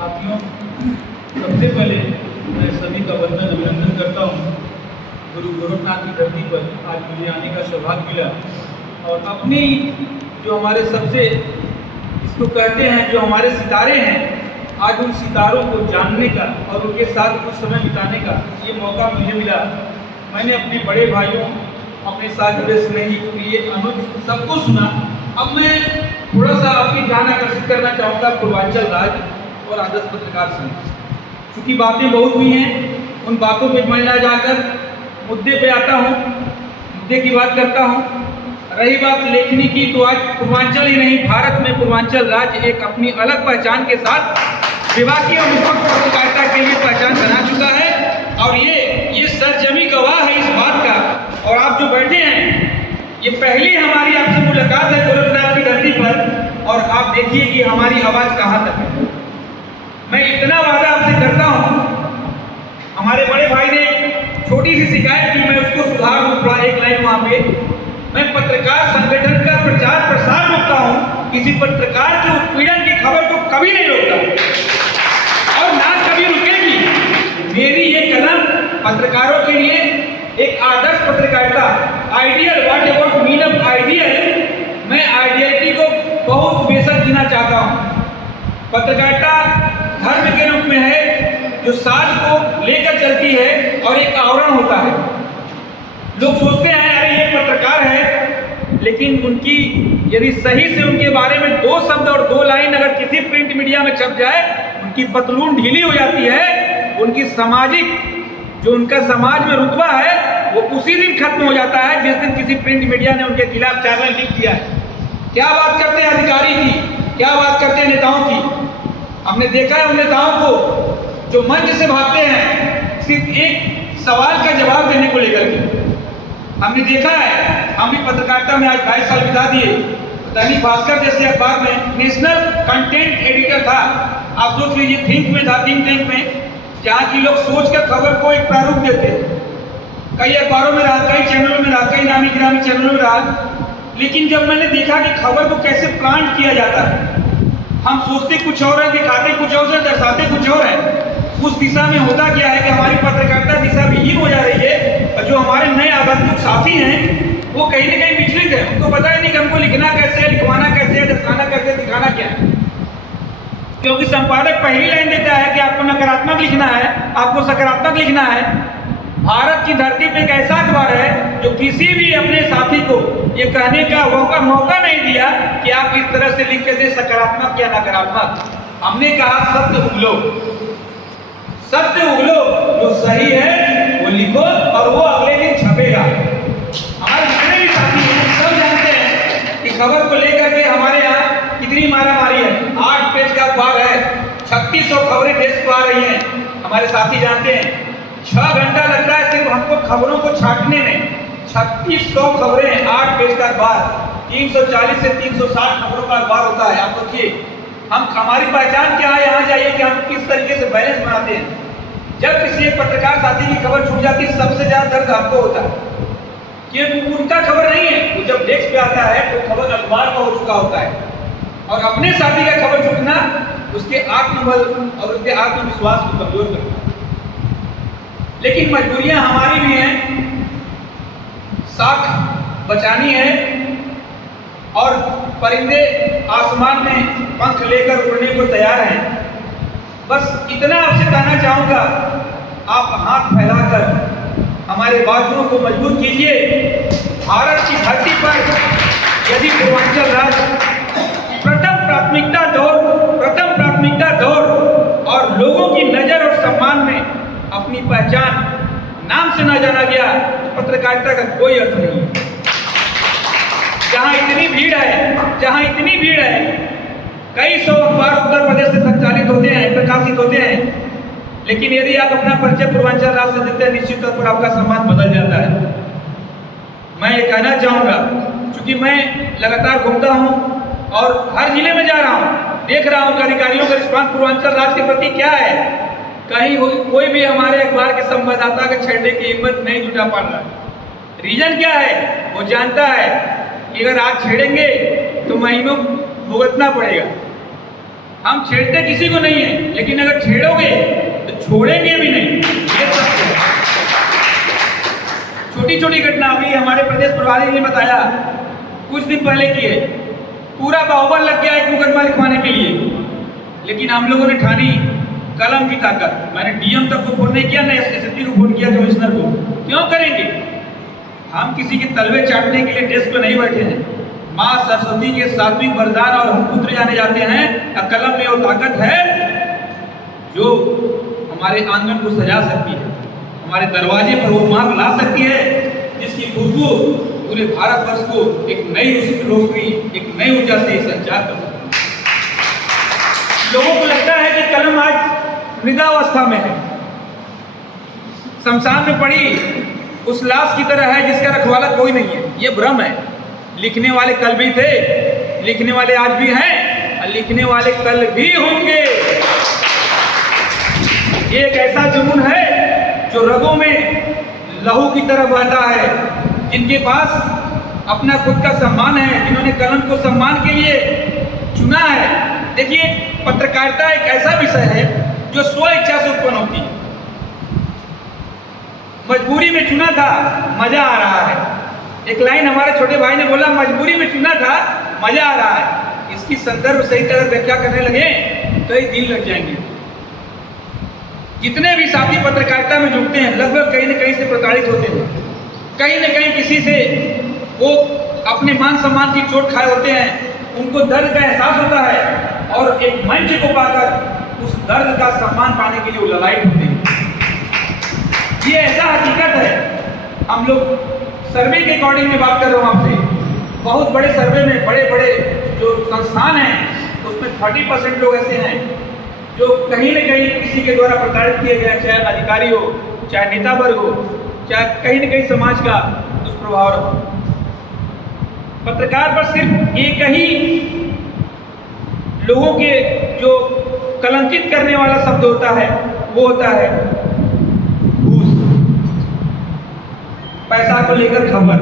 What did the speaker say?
साथियों, सबसे पहले मैं सभी का वंदन अभिनंदन करता हूँ। गुरु गोरखनाथ की धरती पर आज मुझे आने का सौभाग्य मिला और अपनी जो हमारे सबसे इसको कहते हैं जो हमारे सितारे हैं, आज उन सितारों को जानने का और उनके साथ कुछ समय बिताने का ये मौका मुझे मिला। मैंने अपने बड़े भाइयों, अपने साथ जुड़े स्नेही प्रिय अनुज सबको सुना। अब मैं थोड़ा सा आपकी ध्यान आकर्षित करना चाहूँगा पूर्वांचल राज्य और आदर्श पत्रकार संघ। चूँकि बातें बहुत हुई हैं, उन बातों पे मैं ना जाकर मुद्दे पे आता हूँ, मुद्दे की बात करता हूँ। रही बात लेखनी की, तो आज पूर्वांचल ही नहीं भारत में पूर्वांचल राज्य एक अपनी अलग पहचान के साथ विभागीय और निष्पक्ष पत्रकारिता के लिए पहचान बना चुका है और ये सरजमी गवाह है इस बात का। और आप जो बैठे हैं, ये पहली हमारी आपसे मुलाकात है गोरखनाथ की धरती पर और आप देखिए कि हमारी आवाज़ कहाँ तक है। मैं इतना वादा आपसे करता हूँ, हमारे बड़े भाई ने छोटी सी शिकायत की, मैं उसको सुधार दूँ एक लाइन वहाँ पे। मैं पत्रकार संगठन का प्रचार प्रसार रोकता हूँ, किसी पत्रकार के उत्पीड़न की खबर को कभी नहीं रोकता और ना कभी रुकेगी। मेरी ये कलम पत्रकारों के लिए एक आदर्श पत्रकारिता, ideal, what about mean of ideal, मैं आइडियलिटी को बहुत बेसक जीना चाहता हूँ। पत्रकारिता धर्म के रूप में है जो साज को लेकर चलती है और एक आवरण होता है। लोग सोचते हैं अरे ये पत्रकार है, लेकिन उनकी यदि सही से उनके बारे में 2 शब्द और 2 लाइन अगर किसी प्रिंट मीडिया में छप जाए, उनकी पतलून ढीली हो जाती है। उनकी सामाजिक जो उनका समाज में रुतबा है वो उसी दिन खत्म हो जाता है जिस दिन किसी प्रिंट मीडिया ने उनके खिलाफ 4 लाइन लिख दिया है। क्या बात करते हैं अधिकारी की, क्या बात करते हैं नेताओं की। हमने देखा है उन नेताओं को जो मंच से भागते हैं सिर्फ एक सवाल का जवाब देने को लेकर के। हमने देखा है, हम भी पत्रकारिता में आज 22 साल बिता दिए। दैनिक भास्कर जैसे अखबार में नेशनल कंटेंट एडिटर था। आप सोच लीजिए, थिंक में था, थिंक टैंक में, जहाँ की लोग सोचकर खबर को एक प्रारूप देते। कई अखबारों में रहा, कई चैनलों में रहा, कई नामी गिरामी चैनलों में रहा। लेकिन जब मैंने देखा कि खबर को कैसे प्लांट किया जाता है, हम सोचते कुछ और है, दिखाते कुछ और है, दर्शाते कुछ और है। उस दिशा में होता क्या है कि हमारी पत्रकारिता दिशा विहीन हो जा रही है और जो हमारे नए आगंतुक साथी हैं वो कहीं ना कहीं विचलित है। उनको पता ही नहीं कि हमको लिखना कैसे है, लिखवाना कैसे है, दर्शाना कैसे, दिखाना क्या है। क्योंकि संपादक पहली लाइन देता है कि आपको नकारात्मक लिखना है, आपको सकारात्मक लिखना है। भारत की धरती पे एक ऐसा अखबार है जो किसी भी अपने साथी को ये कहने का मौका नहीं दिया कि आप इस तरह से लिख के दें सकारात्मक या नकारात्मक। हमने कहा सत्य उगलो, सत्य उगलो, जो सही है वो लिखो और वो अगले दिन छपेगा। हमारे जितने भी साथी हैं सब जानते हैं कि खबर को लेकर के हमारे यहाँ कितनी मारामारी है। 8 पेज का अखबार है, 3600 खबरें देश को आ रही हैं। हमारे साथी जानते हैं 6 घंटा लगता है सिर्फ हमको खबरों को छांटने में। 3600 खबरें, 8 पेज का अखबार, 340 से 360 खबरों का अखबार होता है। आप सोचिए हम, हमारी पहचान क्या है, यहाँ जाइए कि हम किस तरीके से बैलेंस बनाते हैं। जब किसी एक पत्रकार साथी की खबर छूट जाती है, सबसे ज्यादा दर्द आपको होता है कि उनका खबर नहीं है। वो जब डेस्क पे आता है तो खबर अखबार का हो चुका होता है और अपने साथी का खबर छूटना उसके आत्मबल और उसके आत्मविश्वास को कमजोर करता है। लेकिन मजबूरियां हमारी भी हैं, साख बचानी है और परिंदे आसमान में पंख लेकर उड़ने को तैयार हैं। बस इतना आपसे कहना चाहूँगा, आप हाथ फैलाकर हमारे बाजुओं को मजबूत कीजिए। भारत की धरती पर यदि पूर्वांचल राज्य प्रथम प्राथमिकता दौड़ और लोगों की नज़र और सम्मान में अपनी पहचान नाम से न जाना गया तो पत्रकारिता का कोई अर्थ नहीं है। जहाँ इतनी भीड़ है, कई 100 अखबार उत्तर प्रदेश से संचालित होते हैं, प्रकाशित होते हैं, लेकिन यदि आप अपना परिचय पूर्वांचल राज्य से देते हैं, निश्चित तौर पर आपका सम्मान बदल जाता है। मैं ये कहना चाहूँगा, क्योंकि मैं लगातार घूमता हूँ और हर जिले में जा रहा हूँ, देख रहा हूँ कि अधिकारियों का रिस्पांस पूर्वांचल राज्य के प्रति क्या है। कहीं कोई भी हमारे अखबार के संवाददाता के छेड़ने की हिम्मत नहीं जुटा पा रहा है। रीजन क्या है? वो जानता है कि अगर आज छेड़ेंगे तो महीनों भुगतना पड़ेगा। हम छेड़ते किसी को नहीं है, लेकिन अगर छेड़ोगे तो छोड़ेंगे भी नहीं, ये सत्य है। छोटी छोटी घटना अभी हमारे प्रदेश प्रभारी ने बताया, कुछ दिन पहले की है, पूरा बाहुबल लग गया एक मुकदमा लिखवाने के लिए, लेकिन हम लोगों ने ठानी कलम की ताकत। मैंने डीएम तक को फोन नहीं किया, न एसएसपी को फोन किया, कमिश्नर को। क्यों करेंगे? हम किसी के तलवे चाटने के लिए डेस्क पे नहीं बैठे हैं। माँ सरस्वती के सात्विक वरदान और हम पुत्र जाने जाते हैं। कलम में वो ताकत है जो हमारे आंगन को सजा सकती है, हमारे दरवाजे पर वो मार्ग ला सकती है जिसकी खुशबू पूरे भारतवर्ष को एक नई रोशनी, एक नई ऊर्जा से संचार कर सकती है। लोगों को लगता है कि कलम आज मृदावस्था में है, शमशान में पड़ी उस लाश की तरह है जिसका रखवाला कोई नहीं है। ये भ्रम है। लिखने वाले कल भी थे, लिखने वाले आज भी हैं, और लिखने वाले कल भी होंगे। ये एक ऐसा जुनून है जो रगों में लहू की तरह बहता है। जिनके पास अपना खुद का सम्मान है, जिन्होंने कलम को सम्मान के लिए चुना है। देखिए, पत्रकारिता एक ऐसा विषय है जो स्व इच्छा से उत्पन्न होती है। मजबूरी में चुना था, मजा आ रहा है। एक लाइन हमारे छोटे भाई ने बोला, मजबूरी में चुना था, मजा आ रहा है। इसकी संदर्भ सहित अगर व्याख्या करने लगे कई दिन लग जाएंगे। जितने भी साथी पत्रकारिता में जुड़ते हैं, लगभग कहीं न कहीं से प्रताड़ित होते हैं, कहीं न कहीं किसी से वो अपने मान सम्मान की चोट खाए होते हैं। उनको दर्द का एहसास होता है और एक मंच को पाकर उस दर्द का सम्मान पाने के लिए वो ललायत होते हैं। ये ऐसा हकीकत है। हम लोग सर्वे के अकॉर्डिंग में बात कर रहा हूँ आपसे। बहुत बड़े सर्वे में बड़े बड़े जो संस्थान हैं उसमें 30% लोग ऐसे हैं जो कहीं न कहीं किसी के द्वारा प्रताड़ित किए गए, चाहे अधिकारी हो, चाहे नेता वर्ग हो, चाहे कहीं न कहीं समाज का दुष्प्रभाव रहो। पत्रकार पर सिर्फ एक ही लोगों के जो कलंकित करने वाला शब्द होता है वो होता है घूस। पैसा को लेकर खबर।